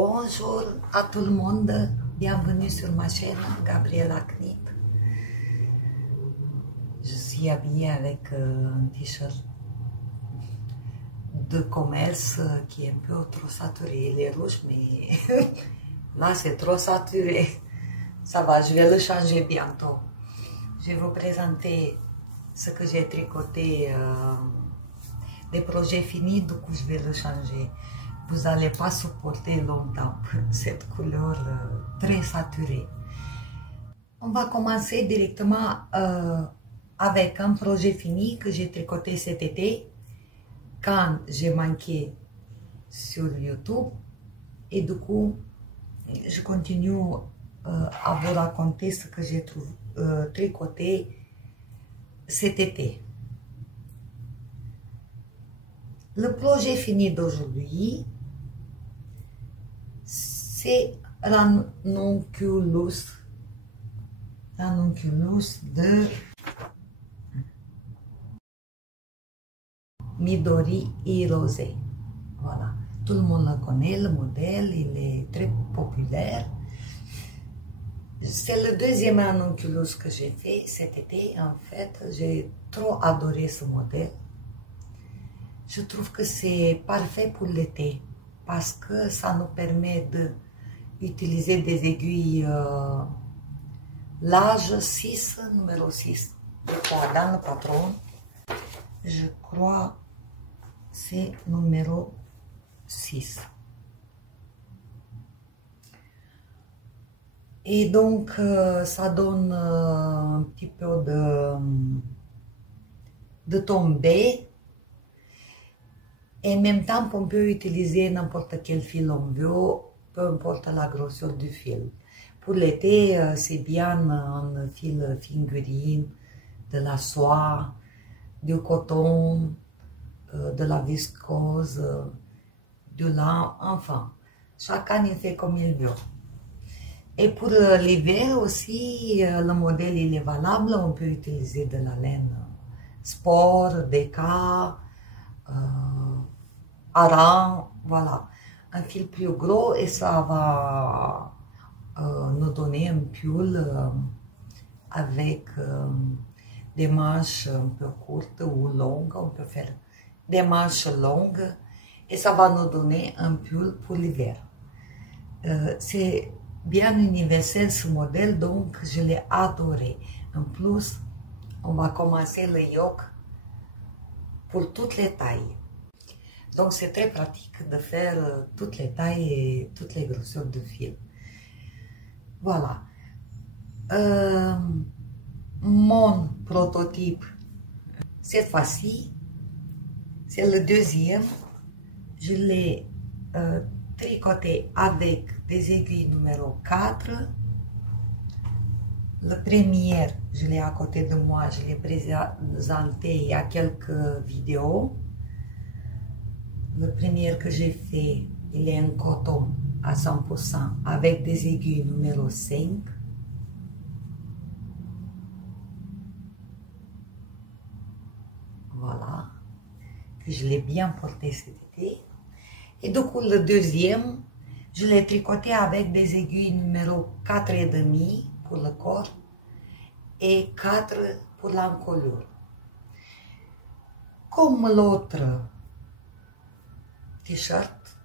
Bonjour à tout le monde, bienvenue sur ma chaîne Gabriela Knip. Je suis habillée avec un t-shirt de commerce qui est un peu trop saturé, il est rouge mais là c'est trop saturé. Ça va, je vais le changer bientôt. Je vais vous présenter ce que j'ai tricoté, des projets finis, du coup je vais le changer. Vous n'allez pas supporter longtemps cette couleur très saturée. On va commencer directement avec un projet fini que j'ai tricoté cet été quand j'ai manqué sur YouTube. Et du coup, je continue à vous raconter ce que j'ai tricoté cet été. Le projet fini d'aujourd'hui, c'est ranunculus de Midori Hirose. Voilà, tout le monde le connaît, le modèle, il est très populaire. C'est le deuxième ranunculus que j'ai fait cet été. En fait, j'ai trop adoré ce modèle. Je trouve que c'est parfait pour l'été parce que ça nous permet d'utiliser des aiguilles larges 6, numéro 6. Dans le patron, je crois c'est numéro 6. Et donc, ça donne un petit peu de tombée. Et en même temps, on peut utiliser n'importe quel fil on veut, peu importe la grosseur du fil. Pour l'été, c'est bien un fil figurine, de la soie, du coton, de la viscose, du lin, enfin. Chacun il fait comme il veut. Et pour l'hiver aussi, le modèle il est valable. On peut utiliser de la laine sport, déca, aran, voilà, un fil plus gros et ça va nous donner un pull avec des manches un peu courtes ou longues. On peut faire des manches longues et ça va nous donner un pull pour l'hiver. C'est bien universel ce modèle, donc je l'ai adoré. En plus, on va commencer le yoke pour toutes les tailles. Donc, c'est très pratique de faire toutes les tailles et toutes les grosseurs de fil. Voilà. Mon prototype, cette fois-ci, c'est le deuxième. Je l'ai tricoté avec des aiguilles numéro 4. Le premier, je l'ai à côté de moi, je l'ai présenté il y a quelques vidéos. Le premier que j'ai fait, il est en coton à 100% avec des aiguilles numéro 5. Voilà, que je l'ai bien porté cet été. Et du coup, le deuxième, je l'ai tricoté avec des aiguilles numéro 4,5 pour le corps et 4 pour l'encolure. Comme l'autre t-shirt,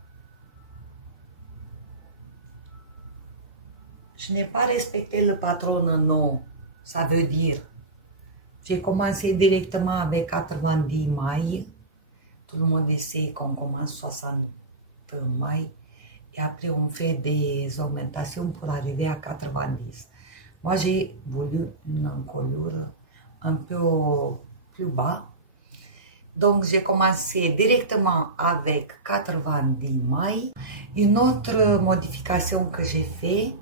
je n'ai pas respecté le patron non. Ça veut dire, j'ai commencé directement avec 90 mailles. Tout le monde sait qu'on commence 60 mailles et après on fait des augmentations pour arriver à 90. Moi j'ai voulu une encolure un peu plus bas. Donc, j'ai commencé directement avec 90 mailles. Une autre modification que j'ai fait,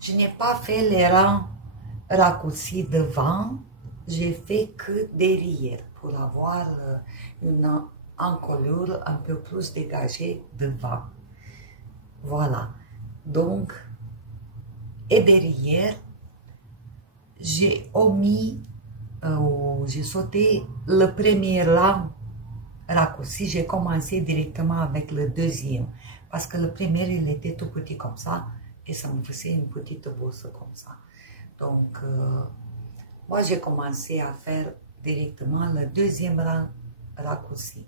je n'ai pas fait les rangs raccourcis devant, j'ai fait que derrière pour avoir une encolure un peu plus dégagée devant. Voilà. Donc, et derrière, j'ai omis j'ai sauté le premier rang raccourci, j'ai commencé directement avec le deuxième Parce que le premier, il était tout petit comme ça, et ça me faisait une petite bosse comme ça. Donc, moi, j'ai commencé à faire directement le deuxième raccourci.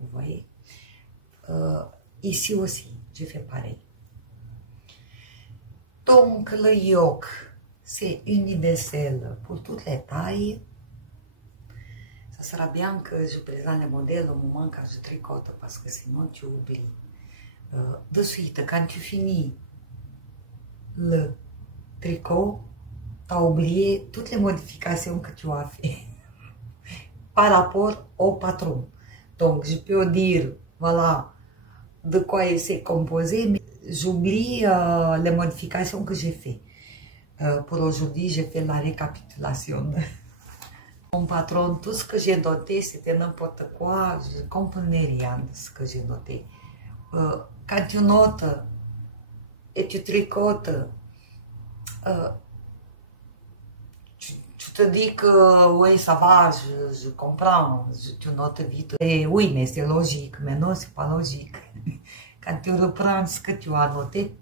Vous voyez? Ici aussi, je fais pareil. Donc, le yoke, c'est universel pour toutes les tailles. Ça sera bien que je présente les modèles au moment quand je tricote, parce que sinon tu oublies. De suite, quand tu finis le tricot, tu as oublié toutes les modifications que tu as fait par rapport au patron. Donc, je peux dire, voilà, de quoi il s'est composé, mais j'oublie les modifications que j'ai fait. Pour aujourd'hui, j'ai fait la récapitulation. Mon patron, tout ce que j'ai noté, c'était n'importe quoi. Je ne comprenais rien de ce que j'ai noté. Quand tu notes et tu tricotes, tu te dis que oui, ça va, je comprends, tu notes vite. Et oui, mais c'est logique, mais non, c'est pas logique. Quand tu reprends ce que tu as noté,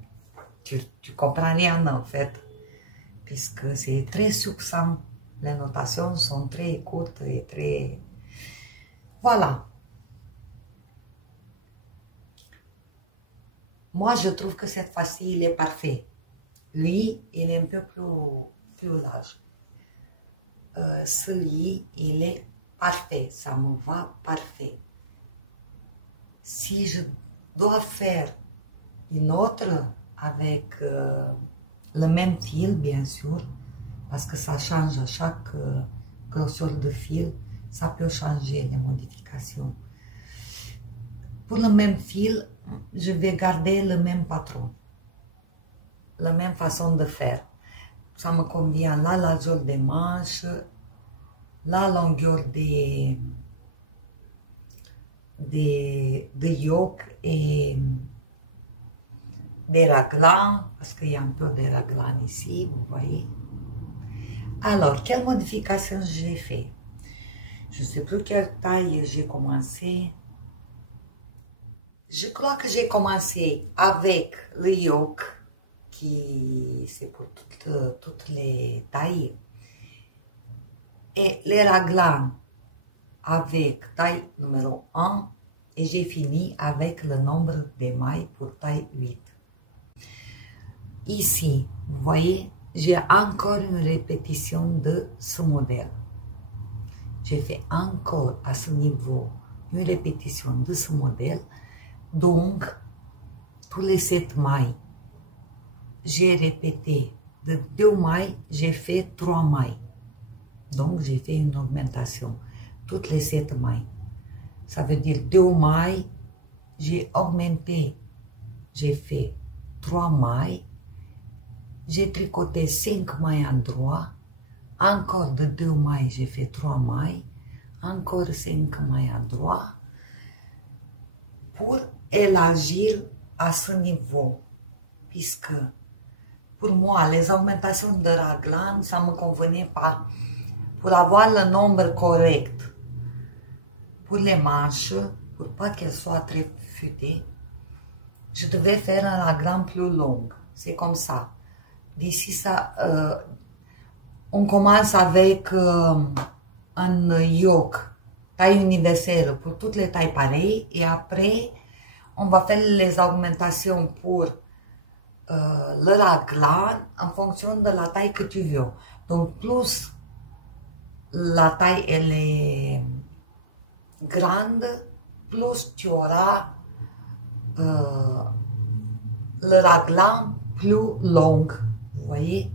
tu comprends rien en fait, puisque c'est très succinct. Les notations sont très courtes et très... Voilà. Moi, je trouve que cette fois-ci, il est parfait. Lui, il est un peu plus large. Celui, il est parfait. Ça me va parfait. Si je dois faire une autre avec le même fil, bien sûr, parce que ça change à chaque grosseur de fil, ça peut changer les modifications. Pour le même fil, je vais garder le même patron, la même façon de faire. Ça me convient la largeur des manches, la longueur des yoke et des raglans, parce qu'il y a un peu de raglans ici, vous voyez. Alors, quelle modification j'ai fait? Je ne sais plus quelle taille j'ai commencé. Je crois que j'ai commencé avec le yoke, qui c'est pour toutes les tailles, et les raglans avec taille numéro 1, et j'ai fini avec le nombre des mailles pour taille 8. Ici, vous voyez, j'ai encore une répétition de ce modèle. J'ai fait encore à ce niveau une répétition de ce modèle. Donc, pour les 7 mailles, j'ai répété de 2 mailles, j'ai fait 3 mailles. Donc, j'ai fait une augmentation. Toutes les 7 mailles. Ça veut dire 2 mailles, j'ai augmenté, j'ai fait 3 mailles. J'ai tricoté 5 mailles en droit, encore de 2 mailles, j'ai fait 3 mailles, encore 5 mailles en droit, pour élargir à ce niveau, puisque pour moi, les augmentations de raglan, ça ne me convenait pas. Pour avoir le nombre correct, pour les manches, pour pas qu'elles soient très futées, je devais faire un raglan plus long, c'est comme ça. D'ici ça, on commence avec un yoke, taille universelle pour toutes les tailles pareilles, et après, on va faire les augmentations pour le raglan en fonction de la taille que tu veux. Donc, plus la taille elle est grande, plus tu auras le raglan plus long. Vous voyez,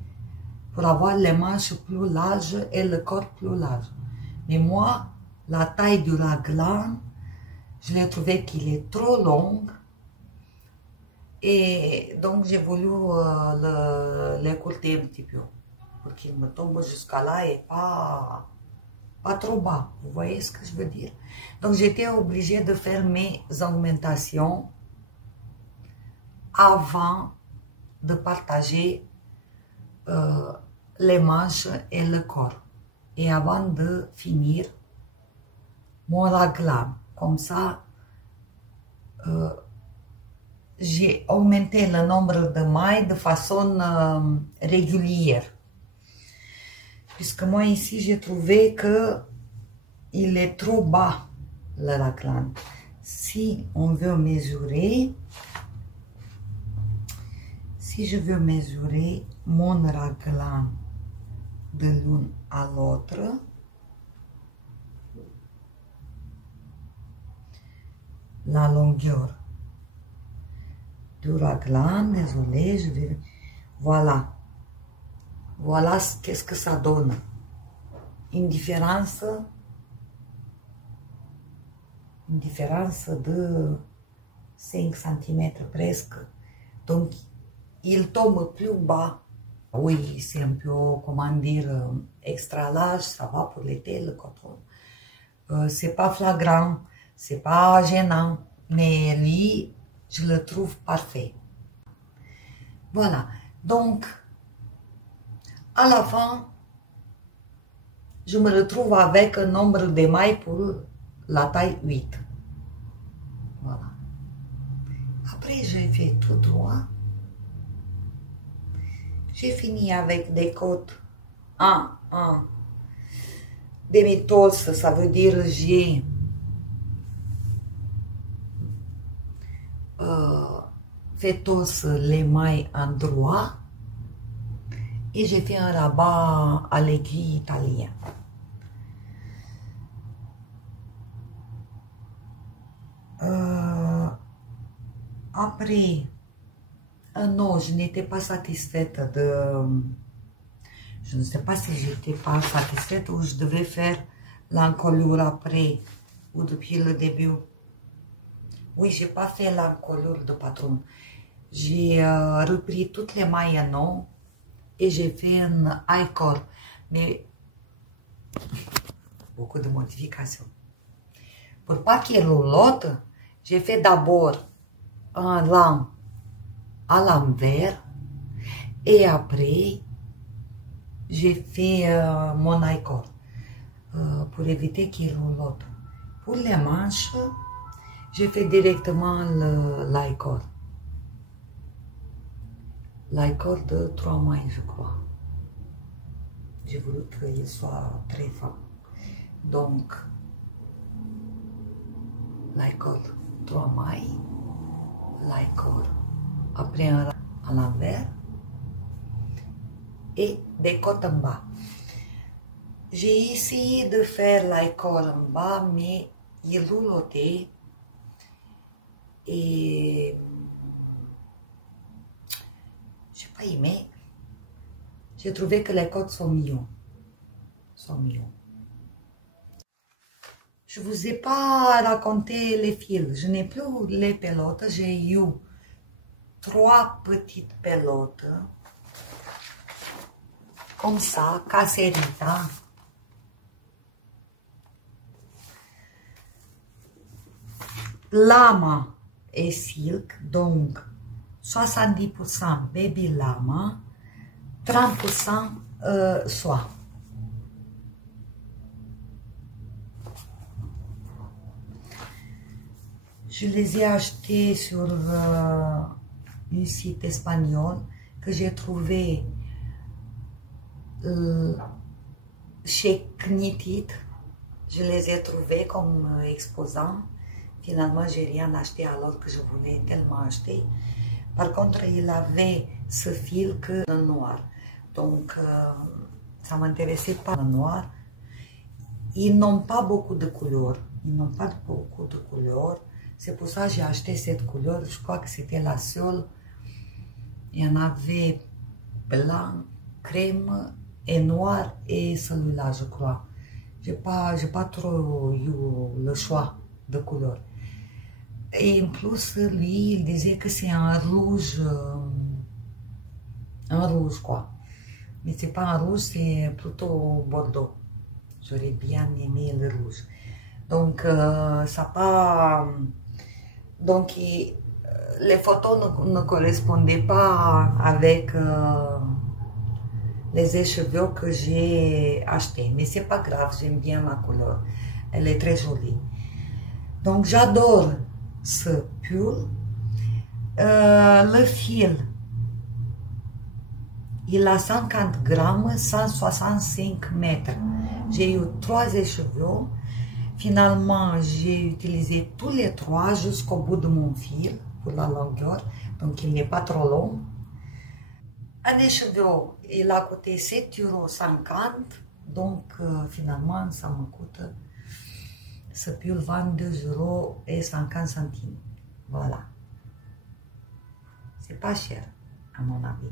pour avoir les manches plus larges et le corps plus large. Mais moi, la taille du raglan, je l'ai trouvé qu'il est trop long. Et donc, j'ai voulu l'écourter un petit peu. Pour qu'il me tombe jusqu'à là et pas trop bas. Vous voyez ce que je veux dire? Donc, j'étais obligée de faire mes augmentations avant de partager les manches et le corps, et avant de finir mon raglan. Comme ça, j'ai augmenté le nombre de mailles de façon régulière. Puisque moi ici, j'ai trouvé que il est trop bas, le raglan. Si on veut mesurer, si je veux mesurer mon raglan de l'une à l'autre, la longueur du raglan, désolé, je vais, voilà, voilà qu'est-ce que ça donne, une différence de 5 cm presque, donc il tombe plus bas. Oui, c'est un peu, comment dire, extra large, ça va pour l'été, le coton. C'est pas flagrant, c'est pas gênant, mais lui, je le trouve parfait. Voilà, donc, à la fin, je me retrouve avec un nombre de mailles pour la taille 8. Voilà. Après, j'ai fait tout droit. J'ai fini avec des côtes 1. Demi-torse, ça veut dire j'ai fait torse les mailles en droit et j'ai fait un rabat à l'aiguille italien. Après, non, je n'étais pas satisfaite de... Je ne sais pas si j'étais pas satisfaite ou je devais faire l'encolure après ou depuis le début. Oui, j'ai pas fait l'encolure de patron. J'ai repris toutes les mailles en haut et j'ai fait un I-cord. Mais beaucoup de modifications. Pour pas qu'il roulotte, j'ai fait d'abord un lame à l'envers et après j'ai fait mon I-cord pour éviter qu'il roulotte. Pour les manches, j'ai fait directement l'I-cord. L'I-cord de 3 mailles, je crois. J'ai voulu qu'il soit très fin. Donc, l'I-cord 3 mailles, l'I-cord après un à l'envers et des côtes en bas. J'ai essayé de faire l'I-cord en bas, mais il roulotait et j'ai pas aimé. J'ai trouvé que les côtes sont mieux. Je vous ai pas raconté les fils. Je n'ai plus les pelotes. J'ai eu 3 petites pelotes. Comme ça, caserita. Lama et silk, donc 70% baby lama, 30% soie. Je les ai achetés sur un site espagnol que j'ai trouvé chez Knitted. Je les ai trouvés comme exposants. Finalement, j'ai rien acheté alors que je voulais tellement acheter. Par contre, il avait ce fil que le noir. Donc, ça ne m'intéressait pas le noir. Ils n'ont pas beaucoup de couleurs. C'est pour ça que j'ai acheté cette couleur. Je crois que c'était la seule. Il y en avait blanc, crème et noir et celui-là, je crois. J'ai pas trop eu le choix de couleur. Et en plus, lui, il disait que c'est un rouge quoi. Mais c'est pas un rouge, c'est plutôt bordeaux. J'aurais bien aimé le rouge. Donc, ça pas... Donc, les photos ne correspondaient pas avec les écheveaux que j'ai achetés. Mais c'est pas grave, j'aime bien la couleur. Elle est très jolie. Donc, j'adore ce pull. Le fil, il a 50 grammes, 165 mètres. J'ai eu 3 écheveaux. Finalement, j'ai utilisé tous les 3 jusqu'au bout de mon fil pour la longueur. Donc, il n'est pas trop long. Un écheveau, il a coûté 7,50 €. Donc, finalement, ça me coûte ce pull 22,50 €. Voilà. C'est pas cher, à mon avis.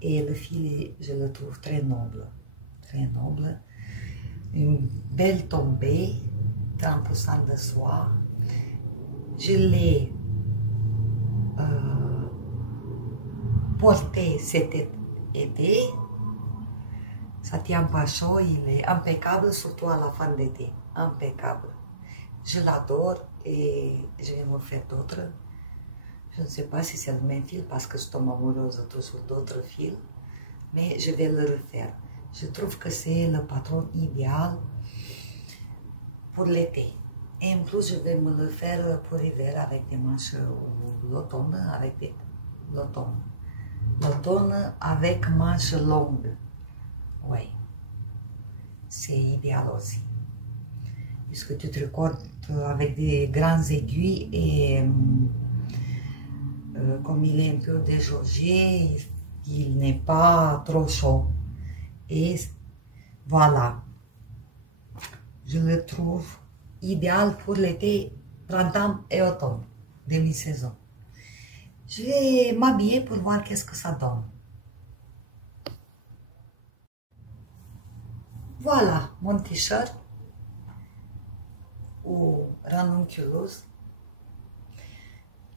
Et le fil, je le trouve très noble. Très noble. Une belle tombée, 30% de soie. Je l'ai porté cet été. Ça tient pas chaud, il est impeccable, surtout à la fin d'été. Impeccable. Je l'adore et je vais me faire d'autres. Je ne sais pas si c'est le même fil parce que je tombe amoureuse toujours d'autres fils, mais je vais le refaire. Je trouve que c'est le patron idéal pour l'été. Et en plus, je vais me le faire pour l'hiver avec des manches ou l'automne avec des l'automne. L'automne avec manches longues. Oui, c'est idéal aussi. Puisque tu te recordes avec des grandes aiguilles et comme il est un peu déjaugé, il n'est pas trop chaud. Et voilà, je le trouve idéal pour l'été, printemps et automne, demi-saison. Je vais m'habiller pour voir qu'est-ce que ça donne. Voilà mon t-shirt ou ranunculus.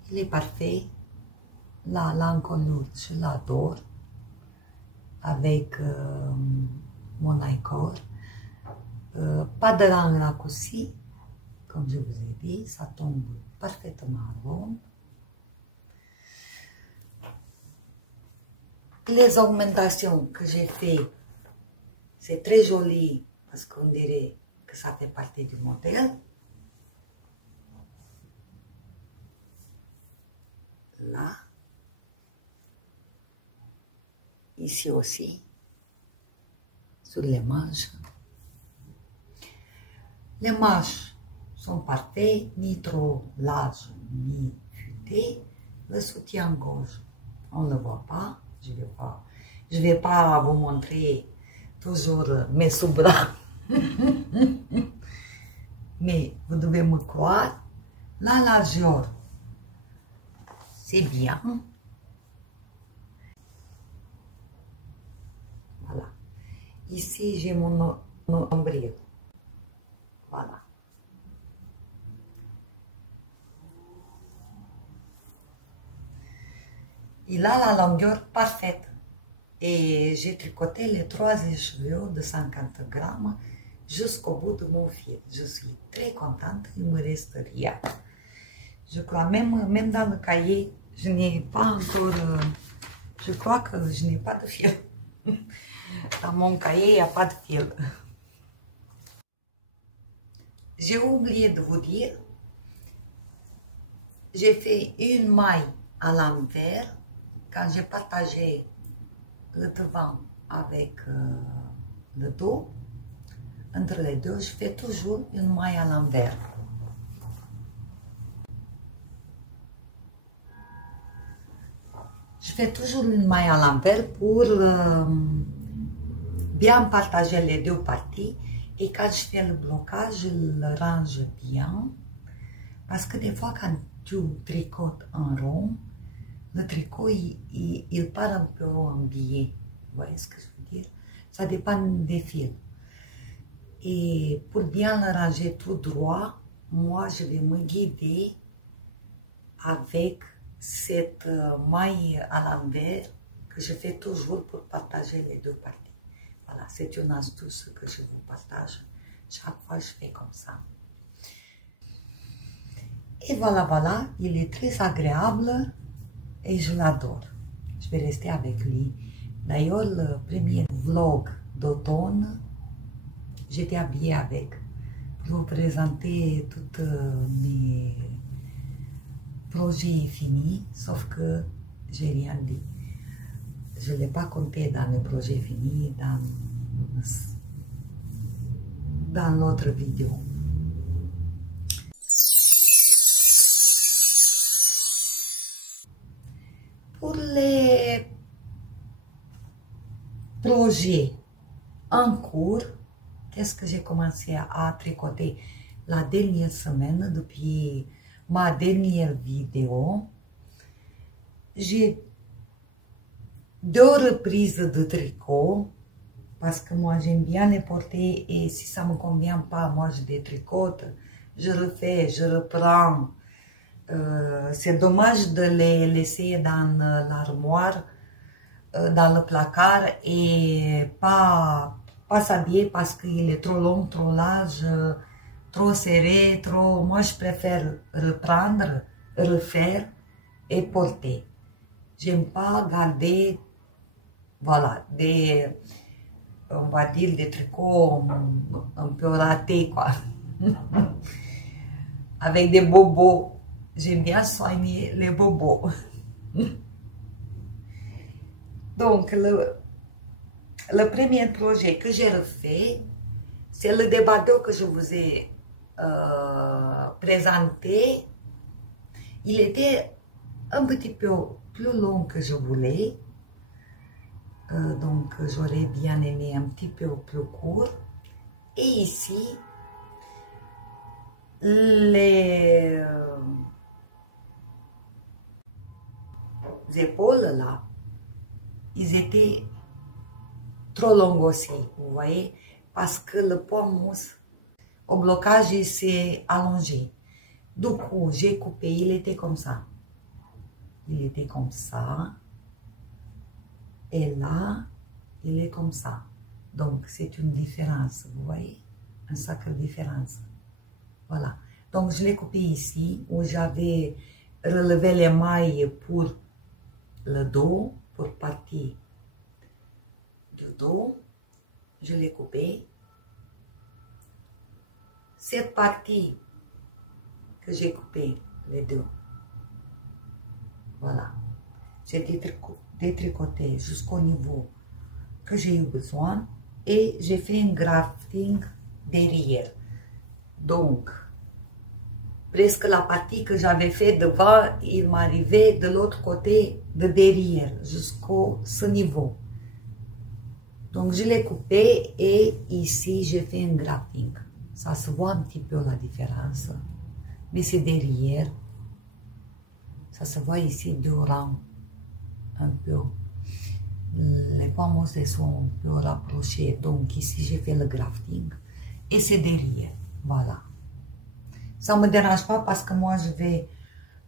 Il est parfait. La l'encolure, je l'adore. Avec mon accord. Pas de rang raccourci, comme je vous ai dit, ça tombe parfaitement rond. Les augmentations que j'ai fait, c'est très joli parce qu'on dirait que ça fait partie du modèle. Là. Ici aussi. Sur les manches. Les manches sont parfaites, ni trop larges, ni futées. Le soutien-gorge, on ne le voit pas. Je vais pas vous montrer toujours mes sous-bras. Mais vous devez me croire, la largeur, c'est bien. Voilà. Ici, j'ai mon nombril. Voilà. Il a la longueur parfaite. Et j'ai tricoté les 3 écheveaux de 50 grammes jusqu'au bout de mon fil. Je suis très contente, il ne me reste rien. Je crois même dans le cahier, je n'ai pas encore... je crois que je n'ai pas de fil. Dans mon cahier, il n'y a pas de fil. J'ai oublié de vous dire, j'ai fait une maille à l'envers quand j'ai partagé le devant avec le dos. Entre les deux, je fais toujours une maille à l'envers. Je fais toujours une maille à l'envers pour bien partager les deux parties. Et quand je fais le blocage, je le range bien. Parce que des fois, quand tu tricotes en rond, le tricot, il part un peu en biais. Vous voyez ce que je veux dire? Ça dépend des fils. Et pour bien le ranger tout droit, moi, je vais me guider avec cette maille à l'envers que je fais toujours pour partager les deux parties. Voilà, c'est une astuce que je vous partage. Chaque fois, je fais comme ça. Et voilà, il est très agréable et je l'adore. Je vais rester avec lui. D'ailleurs, le premier vlog d'automne, j'étais habillée avec pour vous présenter projet est fini, sauf que j'ai rien dit. Je ne l'ai pas compté dans le projet fini, dans l'autre vidéo. Pour les projets en cours, qu'est-ce que j'ai commencé à tricoter la dernière semaine, depuis ma dernière vidéo? J'ai 2 reprises de tricot, parce que moi j'aime bien les porter et si ça ne me convient pas, moi je détricote, je refais, je reprends. C'est dommage de les laisser dans l'armoire, dans le placard et pas s'habiller parce qu'il est trop long, trop large, trop serré, trop... Moi je préfère reprendre, refaire et porter. J'aime pas garder, voilà, on va dire des tricots un peu ratés, quoi. Avec des bobos. J'aime bien soigner les bobos. Donc, le premier projet que j'ai refait, c'est le débardeur que je vous ai présenté. Il était un petit peu plus long que je voulais. Donc, j'aurais bien aimé un petit peu plus court. Et ici, les épaules là, ils étaient trop longs aussi, vous voyez, parce que le poids mousse au blocage il s'est allongé. Du coup, j'ai coupé, il était comme ça. Il était comme ça. Et là, il est comme ça. Donc, c'est une différence, vous voyez, une sacrée différence. Voilà. Donc, je l'ai coupé ici, où j'avais relevé les mailles pour le dos, pour partie du dos. Je l'ai coupé. Cette partie que j'ai coupée, les deux, voilà. J'ai détricoté jusqu'au niveau que j'ai eu besoin et j'ai fait un grafting derrière. Donc, presque la partie que j'avais fait devant, il m'arrivait de l'autre côté, de derrière, jusqu'au ce niveau. Donc, je l'ai coupé et ici, j'ai fait un grafting. Ça se voit un petit peu la différence, mais c'est derrière. Ça se voit ici durant un peu. Les pommes sont un peu rapprochées. Donc, ici, j'ai fait le grafting et c'est derrière. Voilà. Ça ne me dérange pas parce que moi, je vais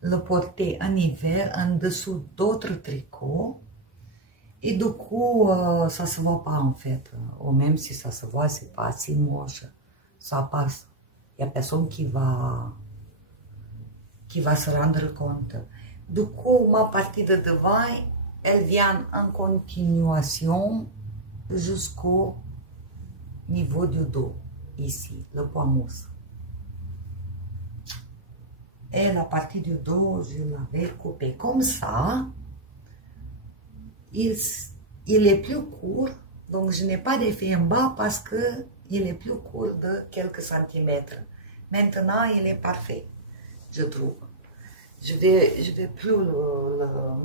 le porter en hiver en dessous d'autres tricots. Et du coup, ça ne se voit pas en fait. Ou même si ça se voit, c'est pas si moche. Ça passe. Il n'y a personne qui va se rendre compte. Du coup, ma partie de devant, elle vient en continuation jusqu'au niveau du dos. Ici, le poids mousse. Et la partie du dos, je l'avais coupé comme ça. Il est plus court, donc je n'ai pas d'effet en bas parce que il est plus court de quelques centimètres. Maintenant, il est parfait, je trouve. Je vais plus,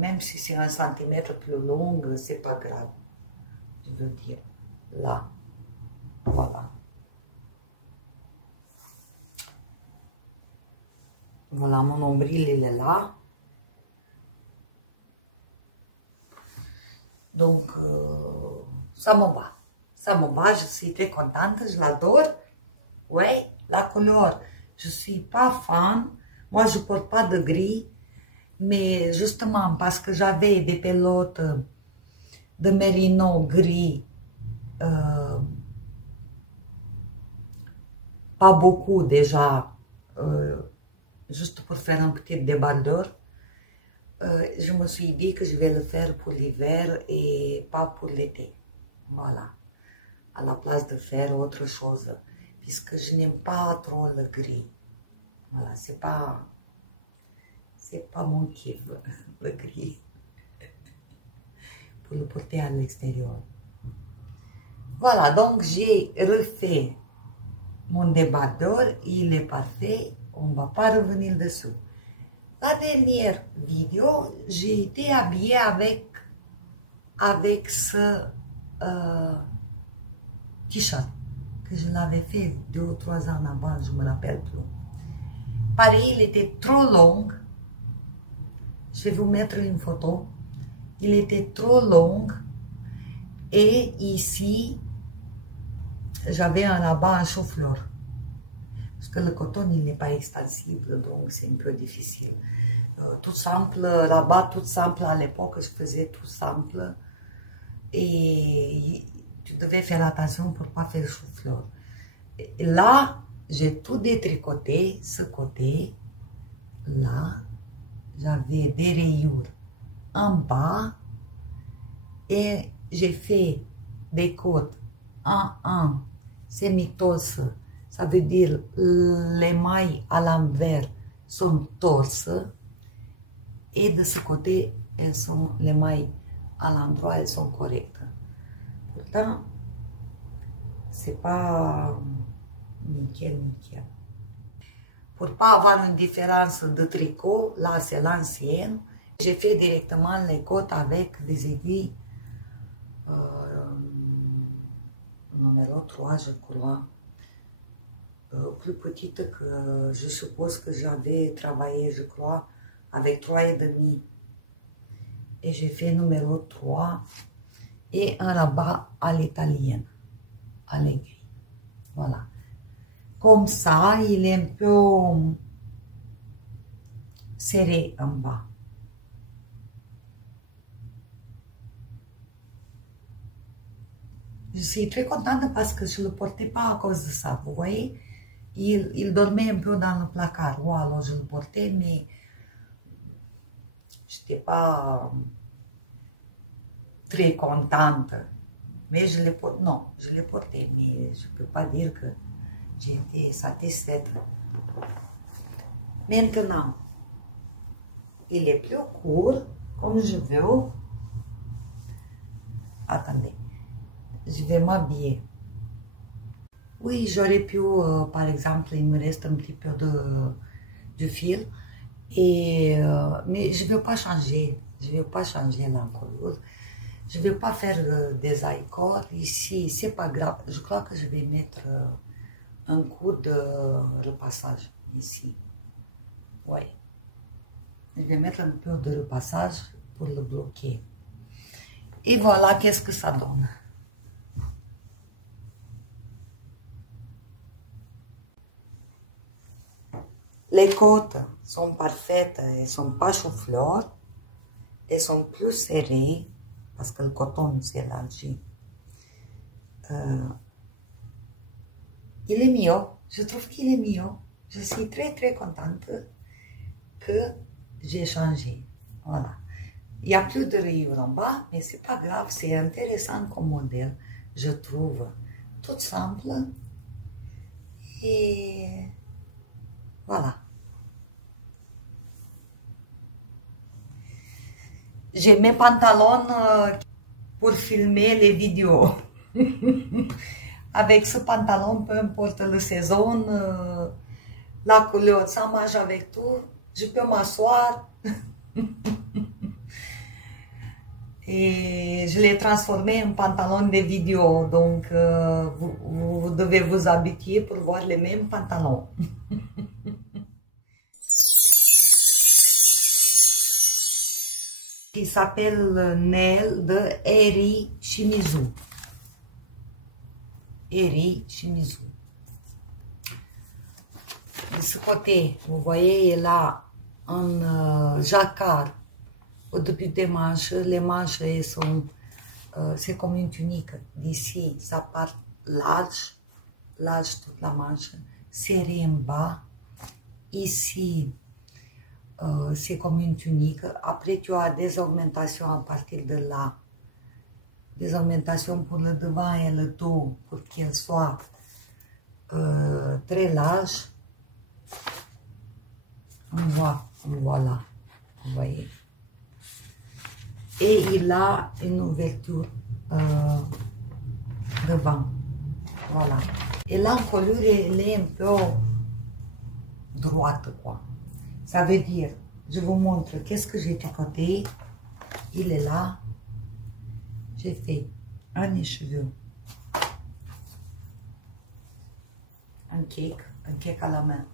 même si c'est 1 centimètre plus long, c'est pas grave. Je veux dire, là, voilà. Voilà, mon nombril, il est là. Donc, ça me va. Ça me va, je suis très contente, je l'adore. Ouais, la couleur, je suis pas fan. Moi, je porte pas de gris. Mais justement, parce que j'avais des pelotes de mérino gris, pas beaucoup déjà, juste pour faire un petit débardeur. Je me suis dit que je vais le faire pour l'hiver et pas pour l'été. Voilà. À la place de faire autre chose. Puisque je n'aime pas trop le gris. Voilà, c'est pas c'est pas mon kiff, le gris. Pour le porter à l'extérieur. Voilà, donc j'ai refait mon débardeur, il est parfait, on ne va pas revenir dessus. La dernière vidéo, j'ai été habillée avec ce t-shirt que je l'avais fait 2 ou 3 ans avant, je ne me rappelle plus. Pareil, il était trop long. Je vais vous mettre une photo. Il était trop long. Et ici, j'avais un rabat en chou-fleur. Parce que le coton, il n'est pas extensible, donc c'est un peu difficile. Tout simple, rabat tout simple à l'époque, je faisais tout simple. Et tu devais faire attention pour ne pas faire chou-fleur. Là, j'ai tout détricoté, ce côté. Là, j'avais des rayures en bas. Et j'ai fait des côtes en semi-torse. Ça veut dire les mailles à l'envers sont torse. Et de ce côté, les mailles à l'endroit, elles sont correctes. Pourtant, c'est pas nickel. Pour pas avoir une différence de tricot, là c'est l'ancienne. J'ai fait directement les côtes avec des aiguilles numéro 3, je crois. Plus petite que je suppose que j'avais travaillé, je crois, avec 3,5. Et j'ai fait numéro 3 et un rabat à l'italienne, à l'aiguille. Voilà. Comme ça, il est un peu serré en bas. Je suis très contente parce que je ne le portais pas à cause de ça, vous voyez. Il dormait un peu dans le placard. Ou alors je le portais, mais je n'étais pas très contente. Mais je l'ai porté, non, je l'ai porté, mais je ne peux pas dire que j'étais satisfaite. Maintenant, il est plus court, comme je veux. Attendez. Je vais m'habiller. Oui, j'aurais pu, par exemple, il me reste un petit peu de fil, mais je ne vais pas changer. Je ne vais pas changer l'encolure. Je ne vais pas faire des high-cords ici. C'est pas grave. Je crois que je vais mettre un coup de repassage ici. Oui. Je vais mettre un peu de repassage pour le bloquer. Et voilà, qu'est-ce que ça donne. Les côtes sont parfaites, elles ne sont pas chou-fleur, elles sont plus serrées parce que le coton s'élargit. Il est mieux, je trouve qu'il est mieux. Je suis très très contente que j'ai changé. Voilà. Il n'y a plus de rayures en bas, mais c'est pas grave, c'est intéressant comme modèle, je trouve. Tout simple. Et voilà. J'ai mes pantalons pour filmer les vidéos. Avec ce pantalon, peu importe la saison, la couleur, ça marche avec tout. Je peux m'asseoir. Et je l'ai transformé en pantalon de vidéo. Donc, vous devez vous habituer pour voir les mêmes pantalons. Qui s'appelle Nel de Eri Shimizu. Eri Shimizu. De ce côté, vous voyez, il a un jacquard au début des manches. Les manches sont, c'est comme une tunique. D'ici, ça part large toute la manche, serré en bas. Ici, c'est comme une tunique. Après, tu as des augmentations à partir de là. Des augmentations pour le devant et le dos pour qu'il soit très large. On voit là. vous voyez. Et il a une ouverture devant, voilà. Et l'encolure, elle est un peu droite, quoi. Ça veut dire, je vous montre qu'est-ce que j'ai tricoté. Il est là. J'ai fait un écheveu, un cake à la main.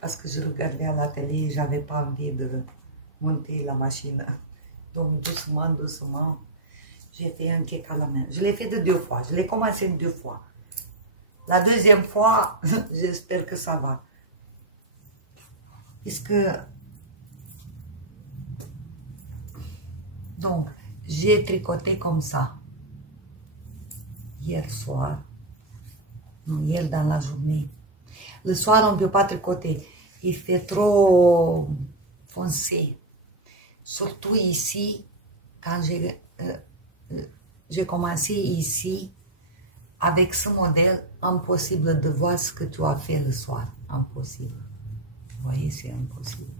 Parce que je regardais à la télé et j'avais pas envie de monter la machine. Donc doucement, doucement, j'ai fait un cake à la main. Je l'ai fait de 2 fois. Je l'ai commencé de 2 fois. La deuxième fois, j'espère que ça va. Puisque... Donc, j'ai tricoté comme ça. Hier soir. Non, hier dans la journée. Le soir, on ne peut pas tricoter. Il fait trop foncé. Surtout ici, quand j'ai commencé ici, avec ce modèle, impossible de voir ce que tu as fait le soir. Impossible. Vous voyez, c'est impossible.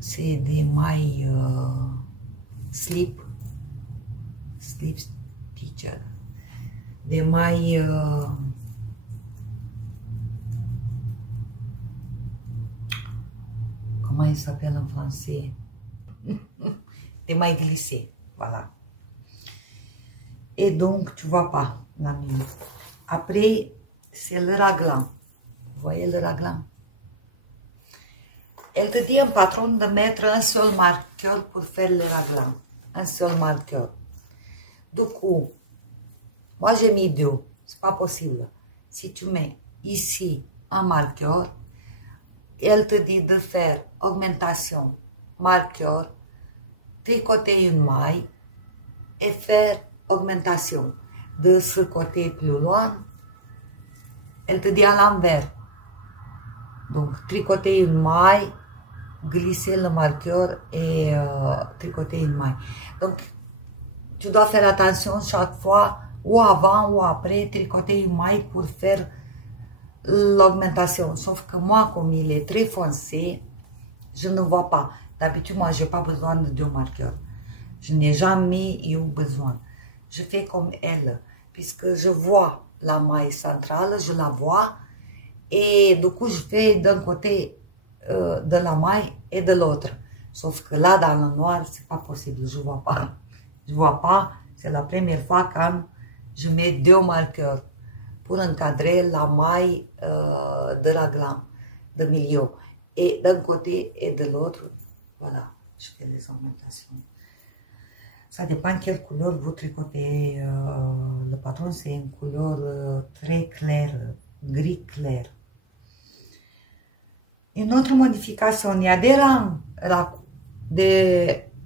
C'est des mailles slip stitcher. Des mailles comment il s'appelle en français? Des mailles glissées, voilà. Et donc, tu vois pas la mienne. Après, c'est le raglan. Vous voyez le raglan? Elle te dit un patron de mettre un seul marqueur pour faire le raglan. Un seul marqueur. Du coup, moi j'ai mis 2. C'est pas possible. Si tu mets ici un marqueur, elle te dit de faire augmentation, marqueur, tricoter une maille et faire augmentation. De ce côté plus loin, elle te dit à l'envers. Donc, tricoter une maille, glisser le marqueur et tricoter une maille. Donc, tu dois faire attention chaque fois, ou avant ou après, tricoter une maille pour faire l'augmentation. Sauf que moi, comme il est très foncé, je ne vois pas. D'habitude, moi, je n'ai pas besoin de 2 marqueurs. Je n'ai jamais eu besoin. Je fais comme elle, puisque je vois la maille centrale, je la vois, et du coup, je fais d'un côté de la maille et de l'autre. Sauf que là, dans le noir, c'est pas possible, je vois pas. Je vois pas, c'est la première fois quand je mets 2 marqueurs pour encadrer la maille de raglan, de milieu. Et d'un côté et de l'autre, voilà, je fais les augmentations. Ça dépend quelle couleur vous tricotez. Le patron, c'est une couleur très claire, gris clair. Une autre modification, il y a des rangs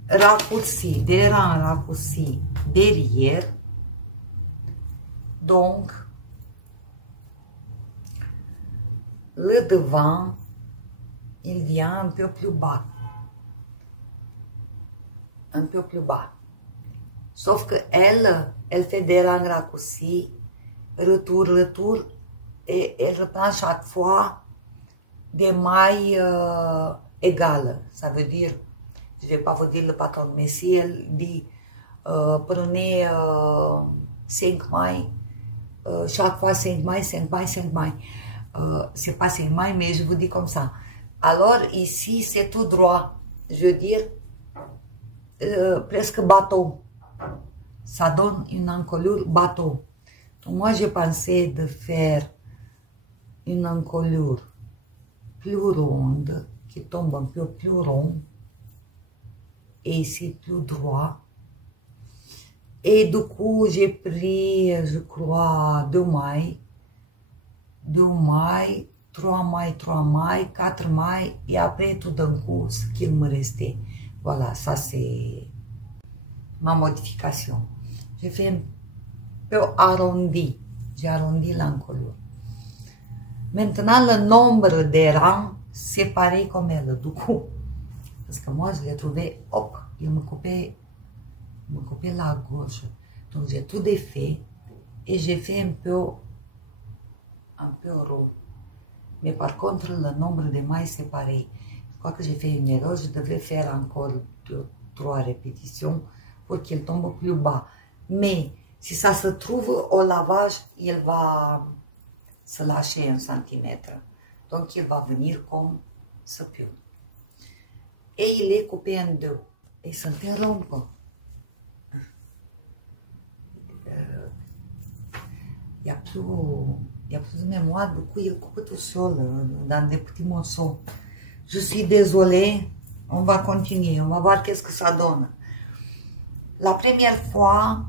raccourcis derrière. Donc, le devant, il vient un peu plus bas. Un peu plus bas. Sauf que elle fait des rangs raccourcis, retour, et elle reprend chaque fois des mailles égales. Ça veut dire, je ne vais pas vous dire le patron, mais si elle dit, prenez 5 mailles, chaque fois 5 mailles, 5 mailles, 5 mailles. C'est pas 5 mailles, mais je vous dis comme ça. Alors ici, c'est tout droit. Je veux dire, presque bateau. Ça donne une encolure bateau. Donc moi, j'ai pensé de faire une encolure plus ronde, qui tombe un peu plus rond, et ici plus droit. Et du coup, j'ai pris, je crois, 2 mailles, 3 mailles, 4 mailles, et après, tout d'un coup, ce qu'il me restait. Voilà, ça c'est ma modification. J'ai fait un peu arrondi, j'ai arrondi l'encolure. Maintenant, le nombre des rangs, c'est pareil comme elle, du coup. Parce que moi, je l'ai trouvé, hop, il me coupait la gauche. Donc, j'ai tout défait et j'ai fait un peu rond. Mais par contre, le nombre de mailles, c'est pareil. Je crois que j'ai fait une erreur. Je devrais faire encore 2-3 répétitions pour qu'il tombe plus bas. Mais si ça se trouve au lavage, il va se lâcher 1 centimètre. Donc, il va venir comme ce pull. Et il est coupé en deux. Et s'interrompt. Il n'y a plus de mémoire, du coup, il coupe tout seul dans des petits morceaux. Je suis désolée, on va continuer, on va voir qu'est-ce que ça donne. La première fois,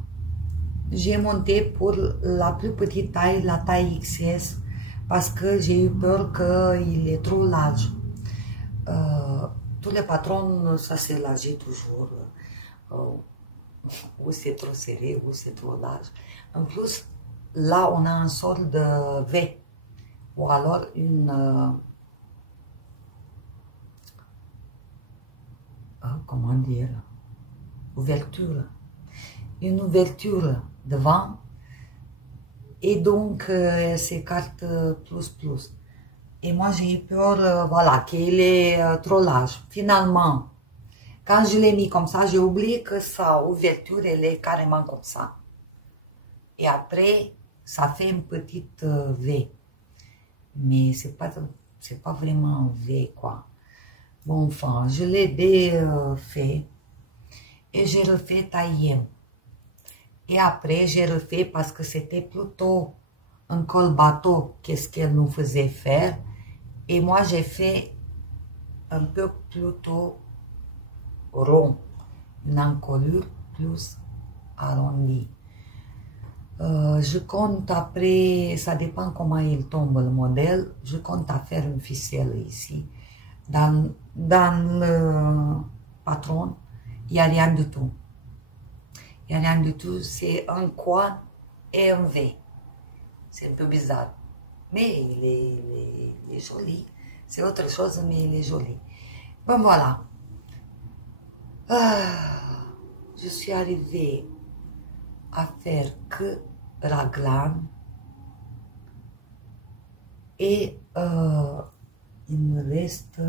j'ai monté pour la plus petite taille, la taille XS, parce que j'ai eu peur qu'il est trop large. Tous les patrons, ça s'élargit toujours. Ou c'est trop serré, ou c'est trop large. En plus, là, on a un sort de V, ou alors comment dire, ouverture. Une ouverture devant, et donc elle s'écarte plus. Et moi, j'ai eu peur, voilà, qu'il est trop large. Finalement, quand je l'ai mis comme ça, j'ai oublié que sa ouverture, elle est carrément comme ça. Et après, ça fait une petite V. Mais c'est pas vraiment un V, quoi. Bon, enfin, je l'ai défait. Et j'ai refait taille. Et après, j'ai refait parce que c'était plutôt un col bateau qu'est-ce qu'elle nous faisait faire. Et moi, j'ai fait un peu plutôt rond. Une encolure plus arrondie. Je compte après, ça dépend comment il tombe le modèle, je compte à faire une ficelle ici. Dans le patron, il n'y a rien du tout. Il n'y a rien du tout, c'est un coin et un V. C'est un peu bizarre. Mais il est joli. C'est autre chose, mais il est joli. Bon, voilà. Je suis arrivée à faire que raglan. Et il me reste...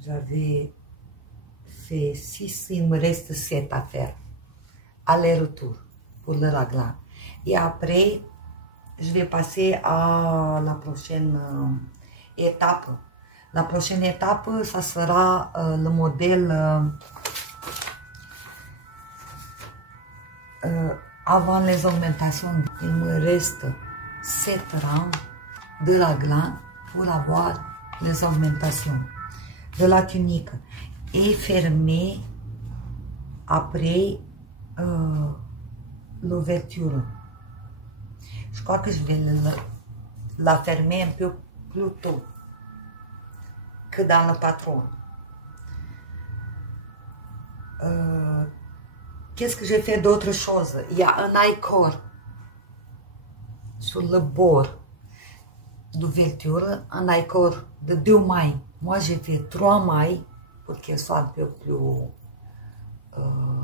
J'avais fait 6, il me reste 7 à faire. Aller-retour pour le raglan. Et après, je vais passer à la prochaine étape. La prochaine étape, ça sera le modèle avant les augmentations. Il me reste 7 rangs de raglan pour avoir les augmentations de la tunique et fermer après l'ouverture. Je crois que je vais la fermer un peu plus tôt que dans le patron. Qu'est-ce que j'ai fait d'autre chose? Il y a un I-cord sur le bord d'ouverture, un I-cord de 2 mailles. Moi, j'ai fait 3 mailles pour qu'elle soit un peu plus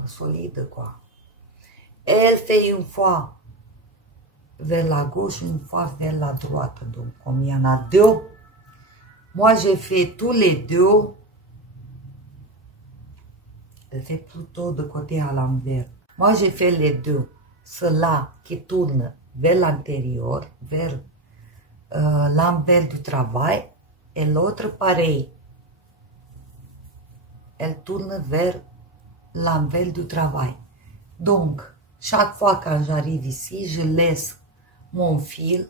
solide, quoi. Elle fait une fois vers la gauche, une fois vers la droite. Donc, comme il y en a 2, moi, j'ai fait tous les 2. Elle fait plutôt de côté à l'envers. Moi, j'ai fait les 2. Cela qui tourne vers l'intérieur, vers l'envers du travail. Et l'autre, pareil. Elle tourne vers l'envers du travail. Donc, chaque fois quand j'arrive ici, je laisse mon fil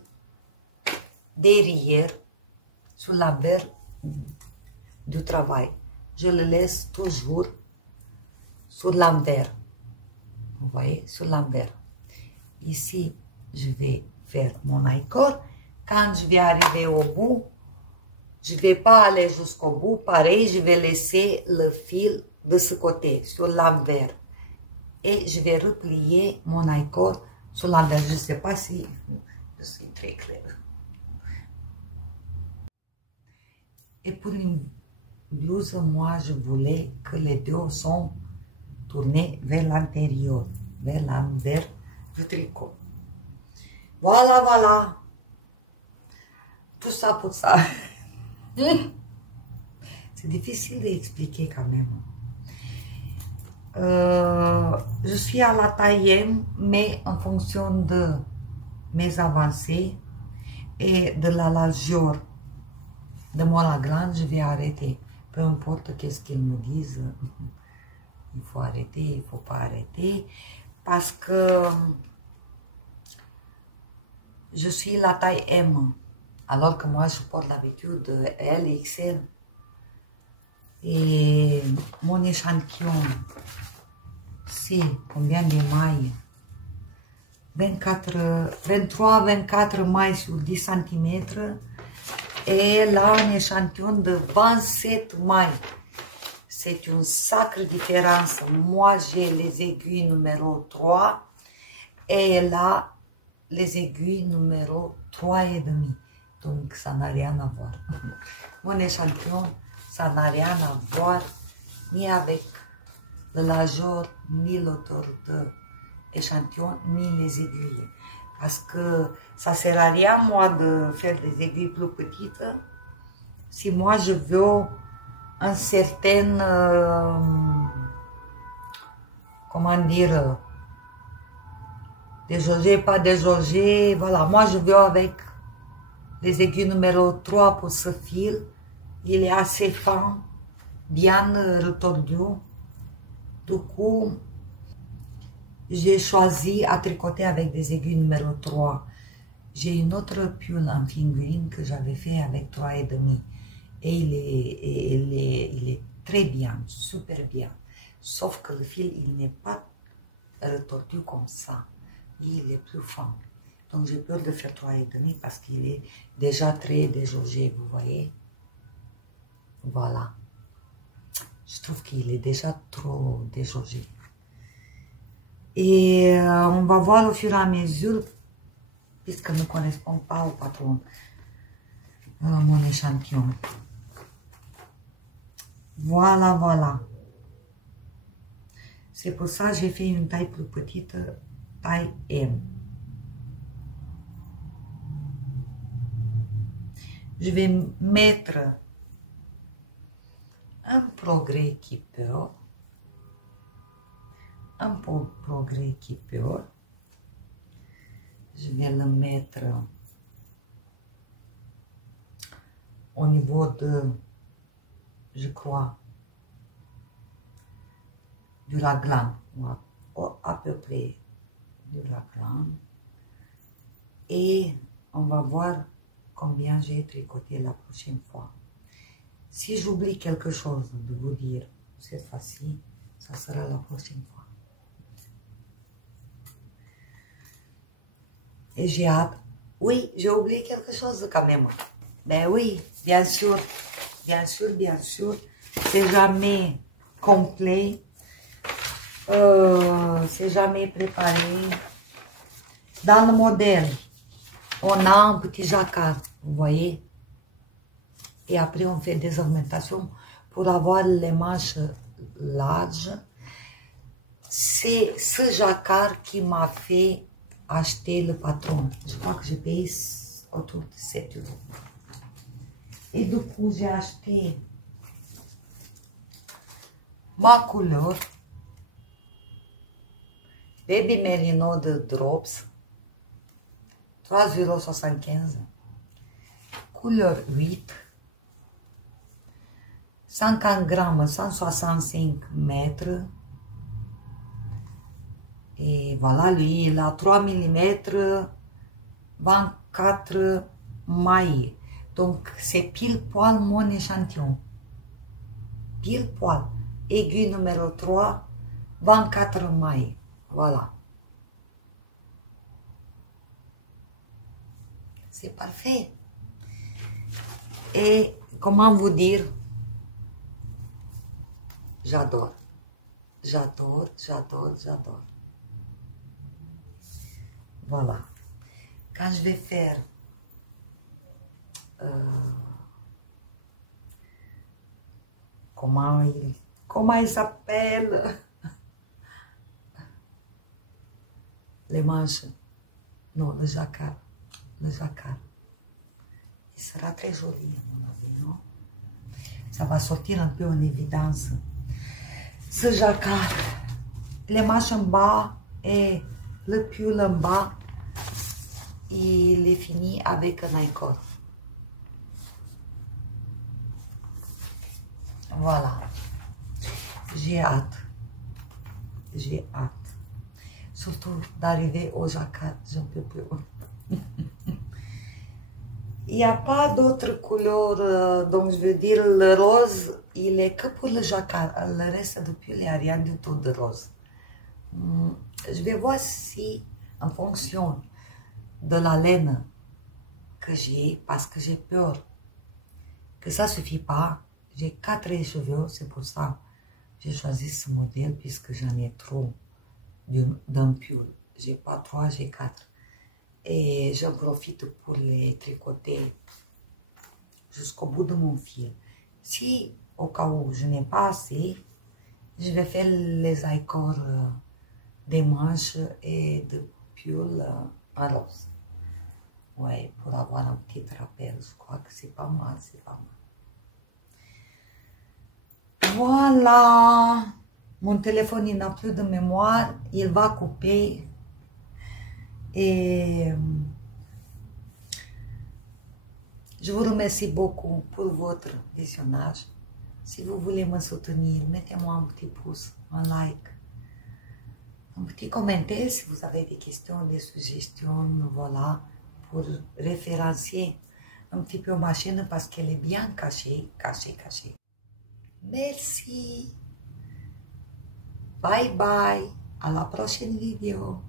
derrière sur l'envers du travail. Je le laisse toujours sur l'envers. Vous voyez, sur l'envers. Ici, je vais faire mon I-cord. Quand je vais arriver au bout, je ne vais pas aller jusqu'au bout. Pareil, je vais laisser le fil de ce côté, sur l'envers. Et je vais replier mon I-cord sur l'envers. Je ne sais pas si je suis très claire. Et pour une blouse, moi, je voulais que les 2 sont tournés vers l'intérieur, vers l'envers du tricot. Voilà, voilà. tout ça pour ça. C'est difficile d'expliquer quand même. Je suis à la taille M, mais en fonction de mes avancées et de la largeur de moi la glande, je vais arrêter. Peu importe qu'est-ce qu'ils me disent, il faut arrêter, il ne faut pas arrêter, parce que je suis la taille M, alors que moi je porte l'habitude de L et XL. Et mon échantillon, c'est combien de mailles? 23-24 mailles sur 10 cm. Et là, un échantillon de 27 mailles. C'est une sacrée différence. Moi, j'ai les aiguilles numéro 3 et là, les aiguilles numéro 3,5. Donc, ça n'a rien à voir. Mon échantillon, ça n'a rien à voir ni avec la largeur, ni l'auteur de l'échantillon, ni les aiguilles. Parce que ça ne sert à rien, moi, de faire des aiguilles plus petites. Si moi, je veux un certain, comment dire, déjaugé, pas déjaugé, voilà. Moi, je veux avec les aiguilles numéro 3 pour ce fil. Il est assez fin, bien retordu. Du coup, j'ai choisi à tricoter avec des aiguilles numéro 3. J'ai une autre pull en fingering que j'avais fait avec 3,5. Et il est très bien, super bien. Sauf que le fil, il n'est pas retordu comme ça. Il est plus fin. Donc j'ai peur de faire 3,5 parce qu'il est déjà très déjaugé, vous voyez. Voilà. Je trouve qu'il est déjà trop déjaugé. Et on va voir au fur et à mesure, puisque ne correspond pas au patron, mon échantillon. Voilà, voilà. C'est pour ça que j'ai fait une taille plus petite, taille M. Je vais mettre un progrès qui peut, un progrès qui peut. Je vais le mettre au niveau de, je crois, du raglan, à peu près du raglan. Et on va voir combien j'ai tricoté la prochaine fois. Si j'oublie quelque chose de vous dire cette fois-ci, ça sera la prochaine fois. Et j'ai hâte. Oui, j'ai oublié quelque chose quand même. Ben oui, bien sûr, bien sûr, bien sûr. C'est jamais complet. C'est jamais préparé. Dans le modèle, on a un petit jacquard, vous voyez. Et après, on fait des augmentations pour avoir les manches larges. C'est ce jacquard qui m'a fait acheter le patron. Je crois que j'ai payé autour de 7 €. Et du coup, j'ai acheté ma couleur Baby Merino de Drops, 3,75 €. Couleur 8. 50 grammes, 165 mètres. Et voilà, lui, il a 3 mm, 24 mailles. Donc, c'est pile poil mon échantillon. Pile poil. Aiguille numéro 3, 24 mailles. Voilà. C'est parfait. Et comment vous dire? J'adore. J'adore, j'adore, j'adore. Voilà. Quand je vais faire comment il s'appelle? Les manches. Non, le jacquard. Le jacquard. Il sera très joli, à mon avis, non? Ça va sortir un peu en évidence. Ce jacquard, les manches en bas et le pull en bas, il est fini avec un accord. Voilà. J'ai hâte. J'ai hâte. Surtout d'arriver au jacquard, j'en peux plus. Il n'y a pas d'autre couleur, donc je veux dire le rose, il est que pour le jacquard, le reste de pull, il n'y a rien du tout de rose. Je vais voir si, en fonction de la laine que j'ai, parce que j'ai peur que ça ne suffit pas, j'ai 4 cheveux, c'est pour ça que j'ai choisi ce modèle, puisque j'en ai trop d'un pull. J'ai pas 3, j'ai 4. Et j'en profite pour les tricoter jusqu'au bout de mon fil. Si, au cas où je n'ai pas assez, je vais faire les accords des manches et de pull en rose. Ouais, pour avoir un petit rappel, je crois que c'est pas mal, c'est pas mal. Voilà! Mon téléphone, il n'a plus de mémoire, il va couper. Et je vous remercie beaucoup pour votre visionnage. Si vous voulez me soutenir, mettez-moi un petit pouce, un like, un petit commentaire si vous avez des questions, des suggestions, voilà, pour référencier un petit peu ma chaîne parce qu'elle est bien cachée. Merci. Bye bye. À la prochaine vidéo.